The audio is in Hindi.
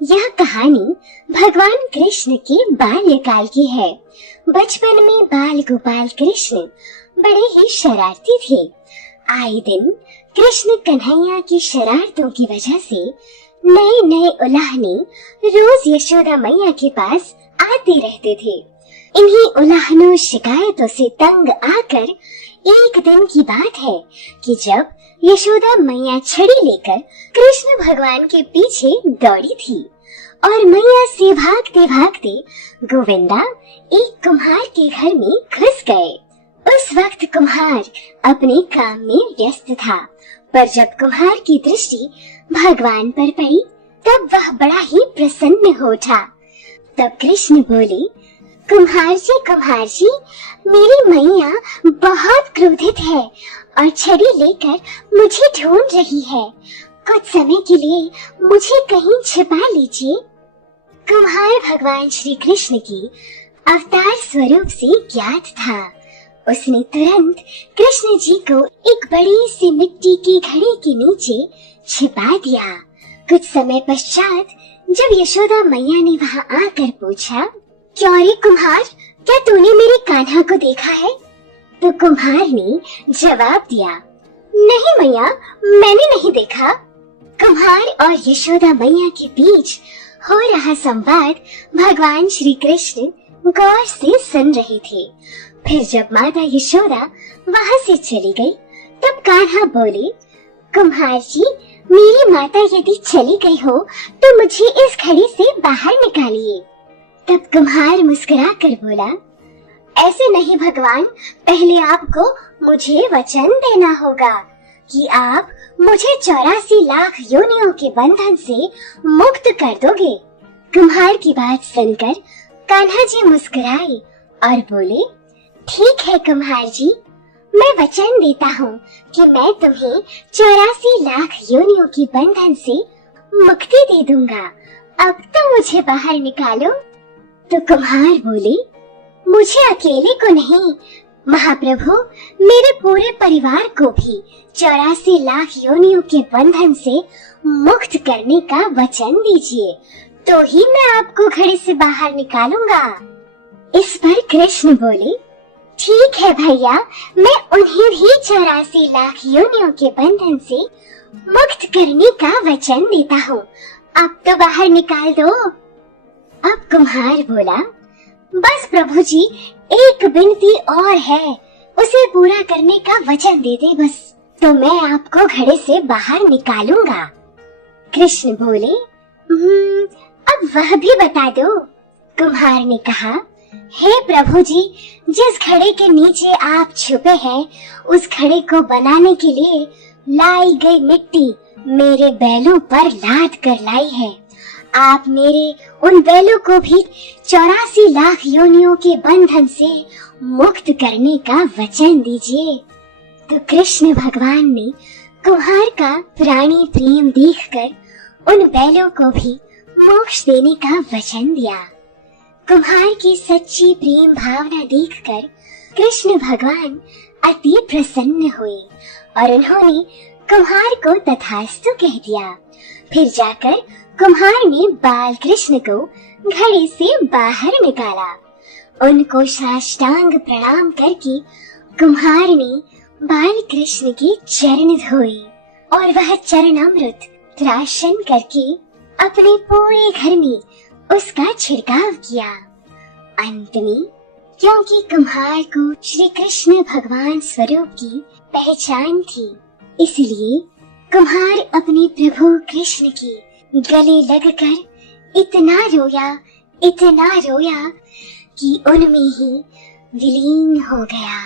यह कहानी भगवान कृष्ण के बाल्यकाल की है। बचपन में बाल गोपाल कृष्ण बड़े ही शरारती थे। आए दिन कृष्ण कन्हैया की शरारतों की वजह से नए नए उलाहने रोज यशोदा मैया के पास आते रहते थे। इन्हीं उलाहनों शिकायतों से तंग आकर एक दिन की बात है कि जब यशोदा मैया छड़ी लेकर कृष्ण भगवान के पीछे दौड़ी थी और मैया से भागते भागते गोविंदा एक कुम्हार के घर में घुस गए। उस वक्त कुम्हार अपने काम में व्यस्त था, पर जब कुम्हार की दृष्टि भगवान पर पड़ी तब वह बड़ा ही प्रसन्न हो उठा। तब कृष्ण बोले, कुम्हार जी, मेरी मैया बहुत क्रोधित है और छड़ी लेकर मुझे ढूंढ रही है। कुछ समय के लिए मुझे कहीं छिपा लीजिए। कुम्हार भगवान श्री कृष्ण की अवतार स्वरूप से ज्ञात था। उसने तुरंत कृष्ण जी को एक बड़ी सी मिट्टी की घड़ी के नीचे छिपा दिया। कुछ समय पश्चात जब यशोदा मैया ने वहां आकर पूछा, क्यों रे कुम्हार, क्या तूने मेरे कान्हा को देखा है? तो कुम्हार ने जवाब दिया, नहीं मैया, मैंने नहीं देखा। कुम्हार और यशोदा मैया के बीच हो रहा संवाद भगवान श्री कृष्ण गौर से सुन रहे थे। फिर जब माता यशोदा वहां से चली गई तब कान्हा बोले, कुम्हार जी, मेरी माता यदि चली गई हो तो मुझे इस घड़ी से बाहर निकालिए। तब कुम्हार मुस्कुरा कर बोला, ऐसे नहीं भगवान, पहले आपको मुझे वचन देना होगा कि आप मुझे 84 लाख योनियों के बंधन से मुक्त कर दोगे। कुम्हार की बात सुनकर कान्हा जी मुस्कुराए और बोले, ठीक है कुम्हार जी, मैं वचन देता हूँ कि मैं तुम्हें 84 लाख योनियों की बंधन से मुक्ति दे दूंगा। अब तो मुझे बाहर निकालो। तो कुम्हार बोले, मुझे अकेले को नहीं महाप्रभु, मेरे पूरे परिवार को भी 84 लाख योनियों के बंधन से मुक्त करने का वचन दीजिए, तो ही मैं आपको घड़ी से बाहर निकालूंगा। इस पर कृष्ण बोले, ठीक है भैया, मैं उन्हें भी 84 लाख योनियों के बंधन से मुक्त करने का वचन देता हूँ। अब तो बाहर निकाल दो। अब कुम्हार बोला, बस प्रभु जी, एक विनती और है, उसे पूरा करने का वचन दे दे बस, तो मैं आपको घड़े से बाहर निकालूंगा। कृष्ण बोले, अब वह भी बता दो। कुम्हार ने कहा, हे प्रभु जी, जिस घड़े के नीचे आप छुपे हैं, उस घड़े को बनाने के लिए लाई गई मिट्टी मेरे बैलों पर लाद कर लाई है। आप मेरे उन बैलों को भी 84 लाख योनियों के बंधन से मुक्त करने का वचन दीजिए। तो कृष्ण भगवान ने कुम्हार का प्राणी प्रेम देखकर उन बैलों को भी मोक्ष देने का वचन दिया। कुम्हार की सच्ची प्रेम भावना देखकर कृष्ण भगवान अति प्रसन्न हुए और उन्होंने कुम्हार को तथास्तु कह दिया। फिर जाकर कुम्हार ने बाल कृष्ण को घड़े से बाहर निकाला। उनको साष्टांग प्रणाम करके कुम्हार ने बाल कृष्ण के चरण धोए और वह चरणामृत प्राशन करके अपने पूरे घर में उसका छिड़काव किया। अंत में क्योंकि कुम्हार को श्री कृष्ण भगवान स्वरूप की पहचान थी, इसलिए कुम्हार अपने प्रभु कृष्ण की गले लगकर इतना रोया कि उनमें ही विलीन हो गया।